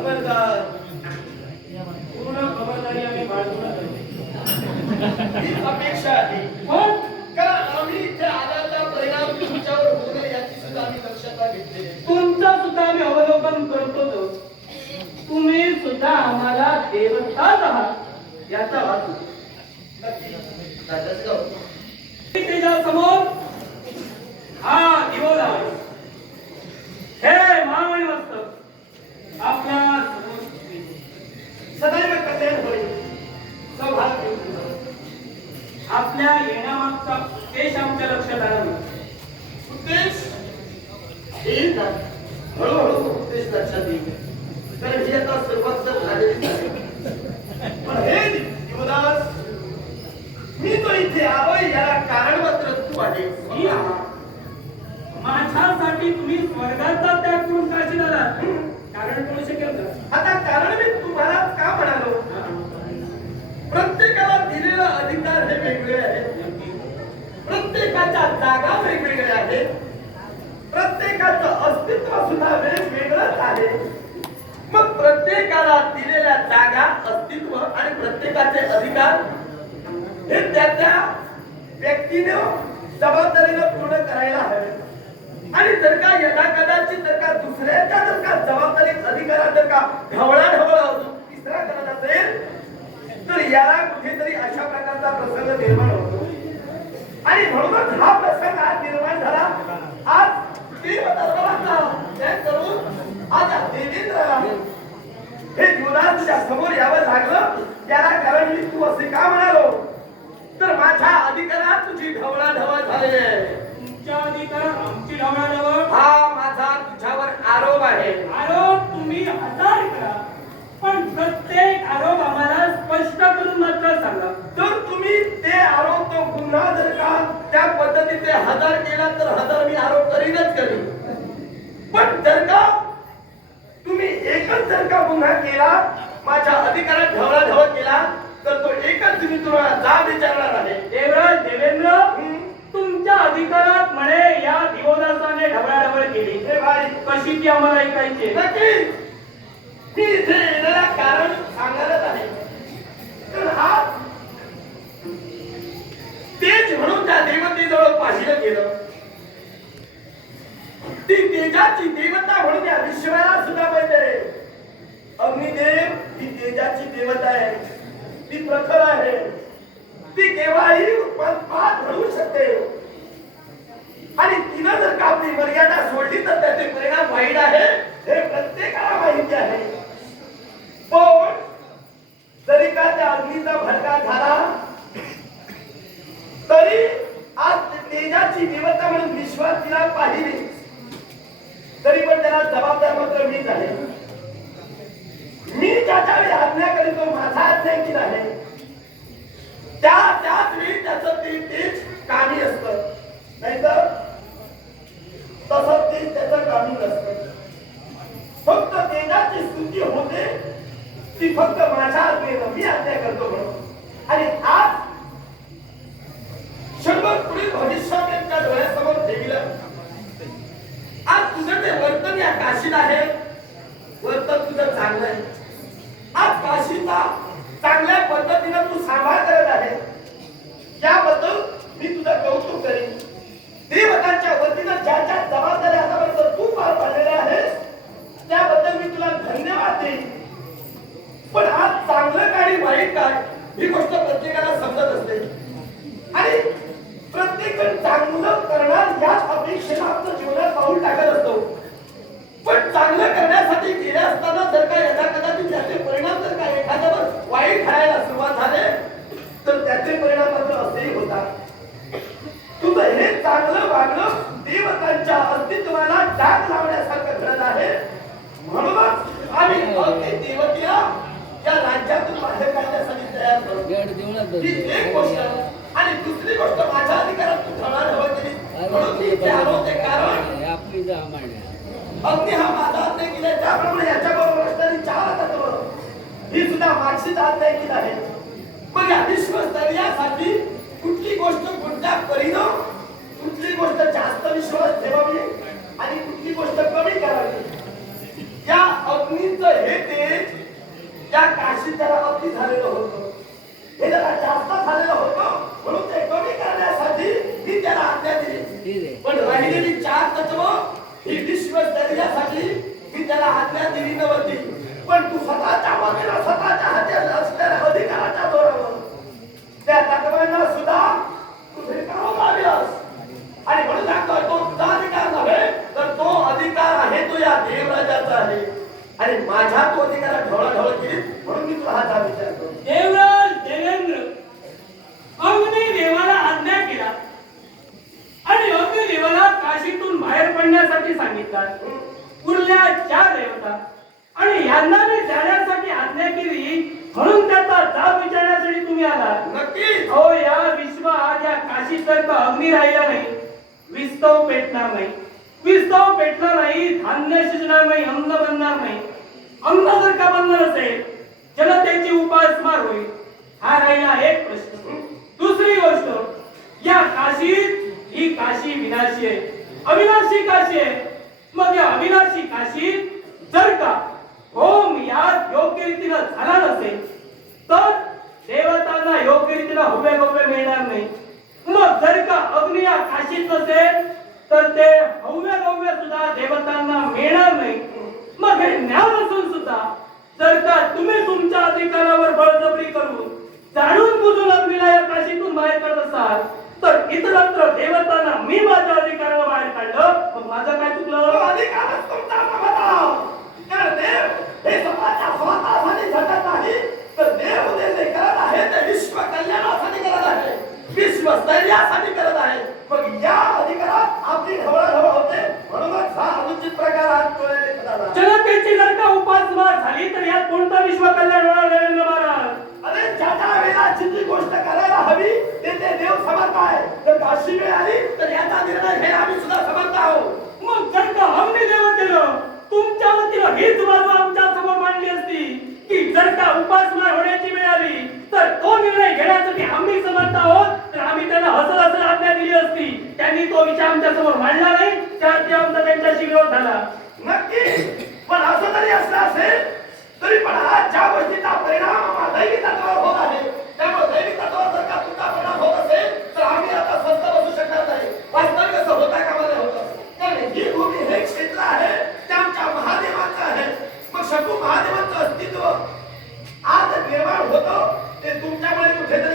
खबरदार पूर्ण खबरदारी आम्ही बाळगूनच. हीच अपेक्षा आहे पण कारण आम्ही इथे आल्याचा परिणाम तुमच्यावर होऊ नये याची सुद्धा आम्ही दक्षता घेतलेली आहे. तुमचं सुद्धा आम्ही अवलोकन करतो तुम्ही सुद्धा आम्हाला देवताच आहात याचा वाटू. त्याच्यासमोर हा दिवस आहे हे आपल्या सदैव आपल्या येण्यामागचा उद्देश आमच्या लक्षात आला उद्देश येईल हळूहळू उद्देश लक्षात येईल. कारण ही आता झालेली पण हे दिवदास मी तो इथे आलोय याला कारण मात्र तू आहे. माझ्यासाठी तुम्ही स्वर्गाचा त्याग करून काशी झाला कारण करू शकेल का आता कारण मी तुम्हाला का म्हणालो? प्रत्येकाला दिलेला अधिकार हे वेगळे आहेत. प्रत्येकाच्या जागा वेगवेगळ्या आहेत. प्रत्येकाचं अस्तित्व सुद्धा वेगवेगळंच आहे. मग प्रत्येकाला दिलेल्या जागा अस्तित्व आणि प्रत्येकाचे अधिकार हे त्या त्या व्यक्तीने जबाबदारीनं पूर्ण करायला हवे. आणि जर का यदा कदाचित जर का दुसऱ्याच्या जर का जबाबदारी अधिकारात जर का ढवळा ढवळा अजून तिसरा करत असेल तर याला कुठेतरी अशा प्रकारचा प्रसंग निर्माण होतो. आणि म्हणूनच हा प्रसंग आज निर्माण झाला. आज करून आज देवेंद्र हे जीवनात तुझ्या समोर यावं लागलं. त्याला कारण मी तू असे का म्हणालो? तर माझ्या अधिकारात तुझी ढवळा ढवळ झालेली आहे. तुमच्या अधिकारात आमची ढवळाढवळ हा माझा तुझ्यावर आरोप आहे. आरोप तुम्ही हजार करा. पण प्रत्येक आरोप आम्हाला स्पष्ट करून मात्र सांगा. जर तुम्ही ते आरोप तो गुन्हा जर का त्या पद्धतीचे हजर केला तर हजर मी आरोप करीनच करीन पण जर का तुम्ही एकच जर का गुन्हा केला माझ्या अधिकारात ढवळा ढवळ केला तर तो एकच मी तुम्हाला जाब विचारणार आहे देवराज देवेंद्र हम्म. तुमच्या अधिकारात म्हणे या दिवदासाने ढवळाढवळ केली. भाई कशी ती आम्हाला ऐकायची? कारण सांगणारच आहे. तर हा तेज म्हणून त्या देवतेजवळ पाहिलं गेलं. ती तेजाची देवता म्हणून त्या विश्वाला सुद्धा माहिती आहे अग्निदेव ही तेजाची देवता आहे. ती प्रखर आहे. ती केव्हाही उत्पाद घडवू शकते आणि तिनं जर का आपली मर्यादा सोडली तर त्याचे परिणाम वाईट आहे हे प्रत्येकाला माहिती आहे पण जरी का त्या अग्नीचा भडका झाला तरी आज तेजाची देवता म्हणून विश्वास तिला पाहिली तरी पण त्याला जबाबदार मात्र मीच आहे मी ज्याच्या वेळी आज्ञा करीतो माझा आज्ञा केला आहे त्या त्याच वेळी त्याचं ते तेज कामी असतं नाहीतर तसं ते त्याचं कामी नसतं फक्त तेजाची स्तुती होते ती फक्त माझा आज्ञेनं मी आज्ञा करतो म्हणून आणि आज शंभर पुढील भविष्यात त्यांच्या डोळ्यासमोर ठेवलं आज तुझं ते वर्तन या काशीत आहे वर्तन तुझं चांगलं आहे आज काशीचा चांगल्या पद्धतीनं तू सांभाळ करत आहे याबद्दल मी तुझं कौतुक करेन देवतांच्या वतीनं ज्या ज्या जबाबदाऱ्या आतापर्यंत तू पार पाडलेल्या आहेस त्याबद्दल मी तुला धन्यवाद देईन पण आज चांगलं काय काय ही गोष्ट प्रत्येकाला समजत असते. आणि प्रत्येक जण चांगलं करणार याच अपेक्षेनं आपलं जीवनात पाऊल टाकत असतो. पण चांगलं करण्यासाठी गेले असताना जर का यदा कदाचित त्याचे परिणाम जर का एखाद्यावर वाईट ठरायला सुरुवात झाले तर त्याचे परिणाम मात्र असेही होतात. तुझं हे चांगलं वागणं देवतांच्या अस्तित्वाला डाग लावण्यासारखं घडत आहे. म्हणूनच आम्ही अगदी देवतीला या राज्यातून बाहेर काढण्यासाठी तयार करू ही एक गोष्ट आणि दुसरी गोष्ट माझ्या अधिकारात तू ढवळाढवळ केली. म्हणून मी इथे आलो ते कारण आपली अगदी हा माझा आज्ञा केलाय त्याप्रमाणे याच्या बरोबर असणारी चार तत्व ही सुद्धा मागशीच आज्ञा केली आहे. मग या विश्वस्तरीयासाठी कुठली गोष्ट कोणत्या परीनं कुठली गोष्ट जास्त विश्वास ठेवावी आणि कुठली गोष्ट कमी करावी. या अग्नी तुमचं हे तेज त्या काशी त्याला अति झालेलं होतं हे जरा जास्त झालेलं होतं म्हणून ते कमी करण्यासाठी ही त्याला आज्ञा दिली. पण राहिलेली चार तत्व ही विश्वस्तरीयासाठी ही त्याला आज्ञा दिली नव्हती. पण तू स्वतःच्या मनाला स्वतःच्या हातात असलेल्या अधिकाराच्या जोरावर त्या तत्वांना सुद्धा तुझे काम लाविलास आणि म्हणून सांगतोय तो तुझा अधिकार नव्हे तर तो अधिकार आहे तो या देवराजाचा आहे आणि माझ्या तो अधिकारात ढवळाढवळ केली? म्हणून मी तुला हा विचार करतो देवराज देवेंद्र अग्नी देवाला आज्ञा केला. आणि अग्नी देवाला काशीतून बाहेर पडण्यासाठी सांगितलं. उरल्या चार देवता. आणि यांना मी जाण्यासाठी आज्ञा केली. म्हणून त्याचा जाब विचारण्यासाठी तुम्ही आला नक्की अहो या विश्वात या काशीत जर का अग्नी राहिला नाही. विस्तव पेटणार नाही. विस्तव पेटणार नाही धान्य शिजणार नाही अन्न बनणार नाही. अन्न जर का बनणार असेल जनतेची उपासमार होईल. हा राहिला एक प्रश्न. दुसरी गोष्ट या काशीत ही काशी विनाशी आहे. अविनाशी काशी आहे. मग या अविनाशी काशीत जर का होम यात योग्य रीतीनं झाला नसेल तर देवतांना योग्य रीतीनं हुबे मिळणार नाही. मग जर का अग्नि या काशीत नसेल तर ते हव्य गव्य सुद्धा देवतांना मिळणार नाही मग हे ज्ञान असून सुद्धा जर का तुम्ही तुमच्या अधिकारावर बळजबरी करून जाणून बुजून अग्नीला या काशीतून बाहेर काढत असाल तर इतरत्र देवतांना मी माझ्या अधिकारावर बाहेर काढलं मग माझं काय तो चुकलं अधिकारच तुमचा नव्हता. कारण देव हे स्वतःच्या स्वतःसाठी झटत नाही तर देव जे जे करत आहे ते विश्व कल्याणासाठी करत आहे विश्व स्थैर्यासाठी करत आहे मग या अधिकारात आपली ढवळाढवळ होते म्हणूनच हा अनुचित प्रकार आज डोळ्याने खदाला. जनतेची जर का उपासमार झाली तर यात कोणता विश्व कल्याण होणार देवेंद्र महाराज? अरे ज्याच्या वेळाची जी गोष्ट करायला हवी ते ते देव समर्थ आहे. जर काशी वेळ आली तर याचा निर्णय घ्यायला आम्ही सुद्धा समर्थ आहोत. मग जर का आम्ही देवतेनं तुमच्या वतीनं हीच बाजू आमच्यासमोर मांडली असती की जर का उपासमार होण्याची वेळ आली तर तो निर्णय घेण्यासाठी आम्ही समर्थ आहोत तर आम्ही त्यांना हसत हसत आज्ञा दिली असती. त्यांनी तो विचार आमच्यासमोर मांडला नाही त्यात आमचा त्यांच्याशी विरोध झाला. नक्की. पण असं जरी असलं असेल तरी पण आज ज्या गोष्टीचा परिणाम हा दैवी तत्वावर होत आहे त्यामुळे दैवी तत्वावर जर का तुमचा परिणाम होत असेल तर आम्ही आता स्वस्थ बसू शकणार नाही. वास्तविक असं होता कामा नाही होतं कारण ही भूमी हे क्षेत्र आहे ते आमच्या महादेवाचं आहे. मग शंभू महादेवाचं अस्तित्व आज निर्माण होतं ते तुमच्यामुळे कुठेतरी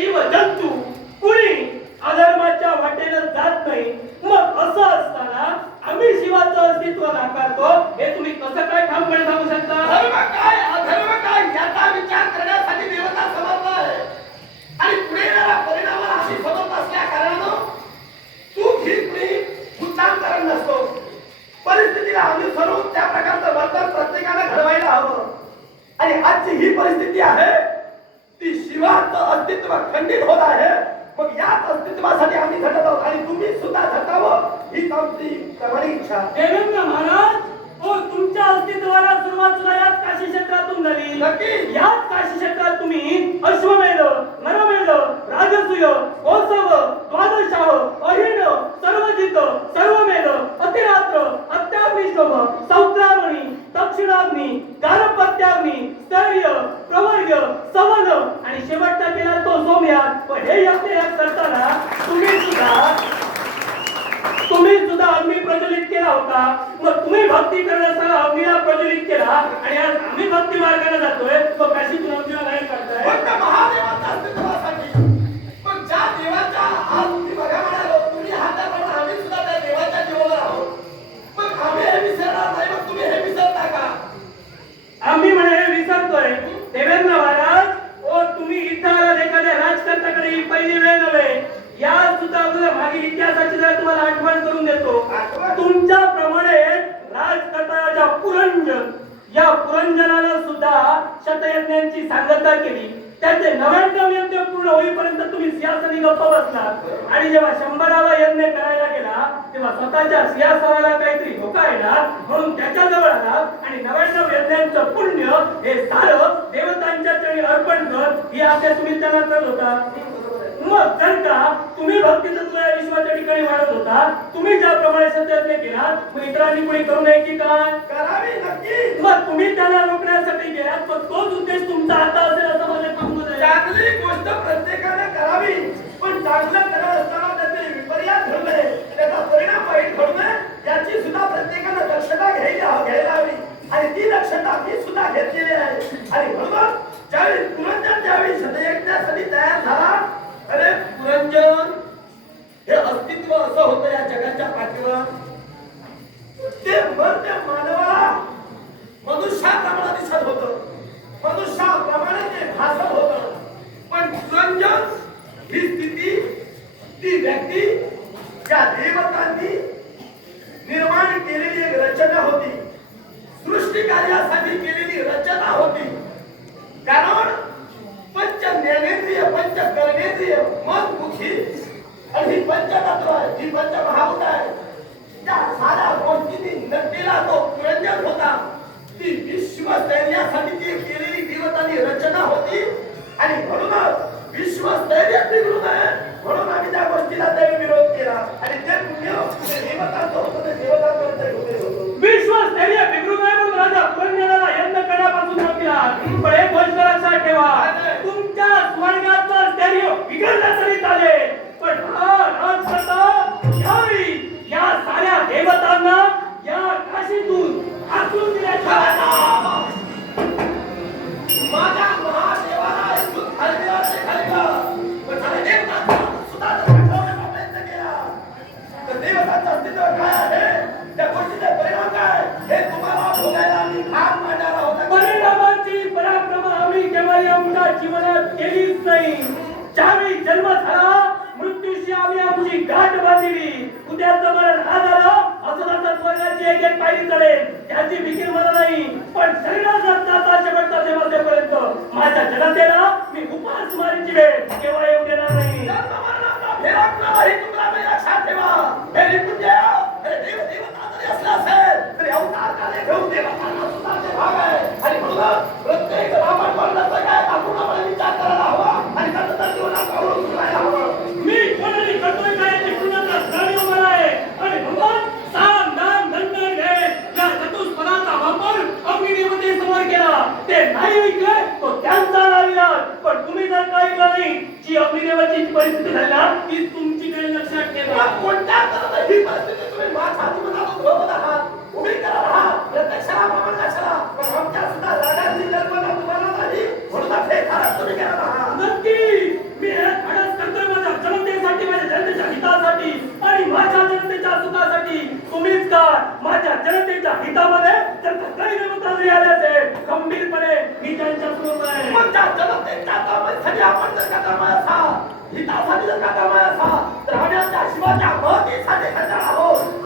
જીવ જંતુ इच्छा. देवेंद्र महाराज हो तुमच्या अस्तित्वाला सुरुवात सुद्धा याच काशी क्षेत्रातून झाली नक्की. याच काशी क्षेत्रात तुम्ही अश्वमेध नरमेध राजसूय कौसव द्वादशाह अहिण सर्वजित सर्वमेध अतिरात्र अत्याग्निष्टम सौत्रामणी दक्षिणाग्नी गारपत्याग्नी स्थैर्य प्रवर्ग सवन आणि शेवटचा केला तो सोमयाग पण हे यज्ञ करताना तुम्ही सुद्धा तुम्ही सुद्धा अग्नी प्रज्वलित केला होता. मग तुम्ही भक्ती करण्याचा अग्नीला प्रज्वलित केला आणि आज आम्ही भक्ती मार्गाने जातोय. तो कशी अग्नीला नाही करताय बाकी इतिहासाची जर तुम्हाला आठवण करून देतो तुमच्याप्रमाणे राजकटाच्या पुरंजन या पुरंजनाला सुद्धा शतयज्ञांची सांगता केली. त्याचे नव्याण्णव यज्ञ पूर्ण होईपर्यंत तुम्ही सिंहासनी गप्प बसणार. आणि जेव्हा शंभरावा यज्ञ करायला गेला तेव्हा स्वतःच्या सिंहासनाला काहीतरी धोका येणार म्हणून त्याच्याजवळ आला. आणि नव्याण्णव यज्ञांचं पुण्य हे सारं देवतांच्या चरणी अर्पण कर ही आपल्या तुम्ही त्यांना करत होता. मग का? तुम्ही भक्ती तत्व या विश्वाच्या ठिकाणी वाढत होता. तुम्ही ज्याप्रमाणे सत्यज्ञ केला मग इतरांनी कोणी करू नये की काय? करावी नक्की. मग तुम्ही त्यांना रोखण्यासाठी गेलात पण तोच उद्देश तुमचा आता असेल असं माझं सांगत आहे. चांगली गोष्ट प्रत्येकाने करावी. पण चांगलं करत असताना त्याचे विपर्यास घडू नये त्याचा परिणाम वाईट घडू नये याची सुद्धा प्रत्येकाने दक्षता घ्यायला घ्यायला हवी आणि ती दक्षता मी सुद्धा घेतलेली आहे आणि म्हणून ज्यावेळी पुरंजन ज्यावेळी शतयज्ञासाठी तयार झाला अरे पुरंजन हे अस्तित्व असं होतं या जगाच्या पाठीवर ते मन त्या मानवाला मनुष्याप्रमाणे दिसत होतं मनुष्याप्रमाणे ते भासत होतं पण पुरंजन ही स्थिती ती व्यक्ती त्या देवतांनी निर्माण केलेली एक रचना होती. सृष्टी कार्यासाठी केलेली रचना होती. कारण पंच ज्ञानेंद्रिय पंच कर्मेंद्रिय मन बुद्धी आणि ही पंचतत्व ही पंच महाभूत आहे. त्या साऱ्या गोष्टींनी नटलेला तो पुरंजन होता ती विश्वस्थैर्यासाठी ती केलेली देवतांनी रचना होती. आणि म्हणूनच विश्वस्थैर्य बिघडू नये म्हणून आम्ही त्या गोष्टीला त्याने विरोध केला. आणि ते पुण्य ते देवतांचं होतं विश्वस्थैर्य बिघडू नये म्हणून राजा पुरंजनाला यज्ञ करण्यापासून रोखला लक्षात ठेवा. तुमच्या स्वर्गाचं स्थैर्य बिघडलं तरी चालेल पण हा राजकथा यावेळी या साऱ्या देवतांना या काशीतून हाकलून दिल्याच्या माझ्या महादेवाला इथून खाल्लं. ते पण झालं देवतांचा सुद्धा जर देवतांचं अस्तित्व काय जीवनात केलीच नाही. ज्यावेळी जन्म झाला मृत्यूशी आम्ही आमची गाठ बांधली. उद्याचं मरण हा झालं असं जाता स्वर्गाची एक एक पायरी चढेल. त्याची भीती मला नाही. पण शरीराचा जाता शेवटचा देवासेपर्यंत माझ्या जनतेला मी उपास मारीची वेळ केव्हा येऊ देणार नाही. असला असेल, तरी अवतार काले घेऊन देवतांना सुद्धा ते भाग आहे. आणि म्हणूनच प्रत्येक ब्राह्मण वर्णाचं काय अपूर्णपणे विचार करायला हवा आणि त्याचं तर जीवनात अवलंबून राहायला हवं. मी कोणाही करतोय काय निपुणाचा प्राणी उभा आहे आणि भगवान साम नाम दंड घे या चतुष्पदाचा वापर अग्निदेवते समोर केला ते नाही ऐकले तो त्यांचा नाविलाज पण तुम्ही जर का ऐकलं नाही जी अग्निदेवाची परिस्थिती झाली ना ती तुमची काही लक्षात ठेवा मग कोणत्या तऱ्हेनं ही परिस्थिती तुम्ही माझ्या जीवनात उभवत आहात? उभी करत आहात? प्रत्यक्षाला प्रमाण कशाला? पण आमच्या सुद्धा रागाची कल्पना तुम्हाला नाही, म्हणून हे कारण तुम्ही करत आहात. नक्की मी हे धाडस करतोय माझ्या जनतेसाठी माझ्या जनतेच्या हितासाठी आणि माझ्या जनतेच्या सुखासाठी तुम्हीच का माझ्या जनतेच्या हितामध्ये जर का काही देवता जरी गंभीरपणे मी त्यांच्यासोबत आहे मग त्यांच्या जनतेच्या कामासाठी आपण जर का कामाला असा हितासाठी जर का कामाला असा तर आम्ही आमच्या शिवाच्या महतीसाठी करणार आहोत.